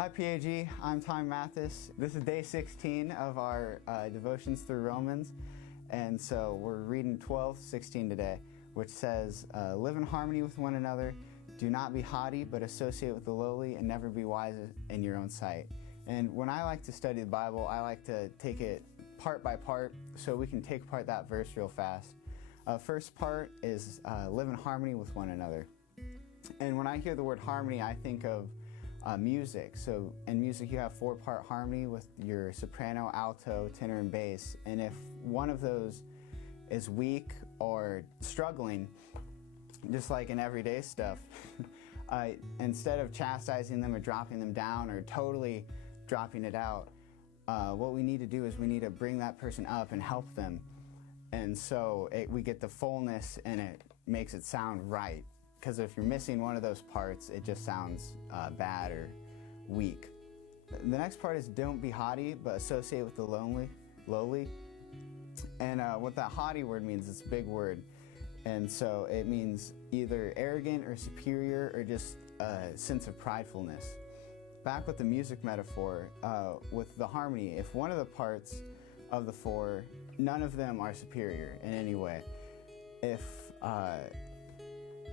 Hi PAG, I'm Mathis. This is day 16 of our devotions through Romans, and so we're reading 12:16 today, which says, live in harmony with one another, do not be haughty, but associate with the lowly, and never be wise in your own sight. And when I like to study the Bible, I like to take it part by part, so we can take apart that verse real fast. First part is live in harmony with one another. And when I hear the word harmony, I think of music. So in music you have 4-part harmony with your soprano, alto, tenor, and bass. And if one of those is weak or struggling, just like in everyday stuff, instead of chastising them or dropping them down or totally dropping it out, what we need to do is we need to bring that person up and help them. And so we get the fullness and it makes it sound right. Because if you're missing one of those parts, it just sounds bad or weak. The next part is don't be haughty, but associate with the lowly. And what that haughty word means, it's a big word. And so it means either arrogant or superior or just a sense of pridefulness. Back with the music metaphor, with the harmony, if one of the parts of the 4, none of them are superior in any way. If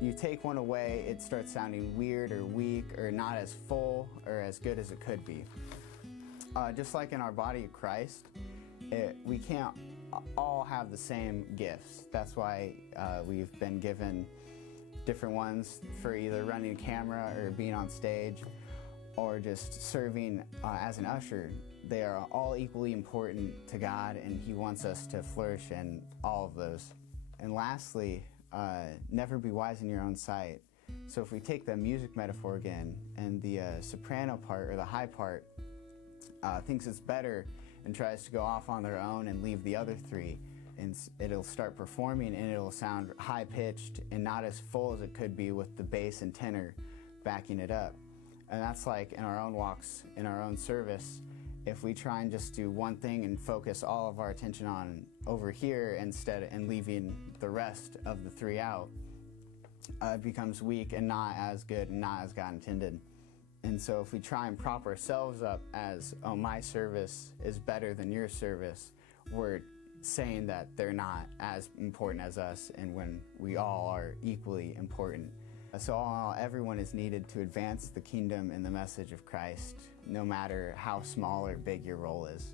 you take one away, it starts sounding weird or weak or not as full or as good as it could be. Just like in our body of Christ, we can't all have the same gifts. That's why we've been given different ones for either running a camera or being on stage or just serving as an usher. They are all equally important to God, and He wants us to flourish in all of those. And lastly, never be wise in your own sight. So if we take the music metaphor again, and the soprano part or the high part thinks it's better and tries to go off on their own and leave the other 3, and it'll start performing and it'll sound high-pitched and not as full as it could be with the bass and tenor backing it up. And that's like in our own walks, in our own service. If we try and just do one thing and focus all of our attention on over here instead and leaving the rest of the 3 out, it becomes weak and not as good and not as God intended. And so if we try and prop ourselves up as, oh, my service is better than your service, we're saying that they're not as important as us, and when we all are equally important. So all in all, everyone is needed to advance the kingdom and the message of Christ, no matter how small or big your role is.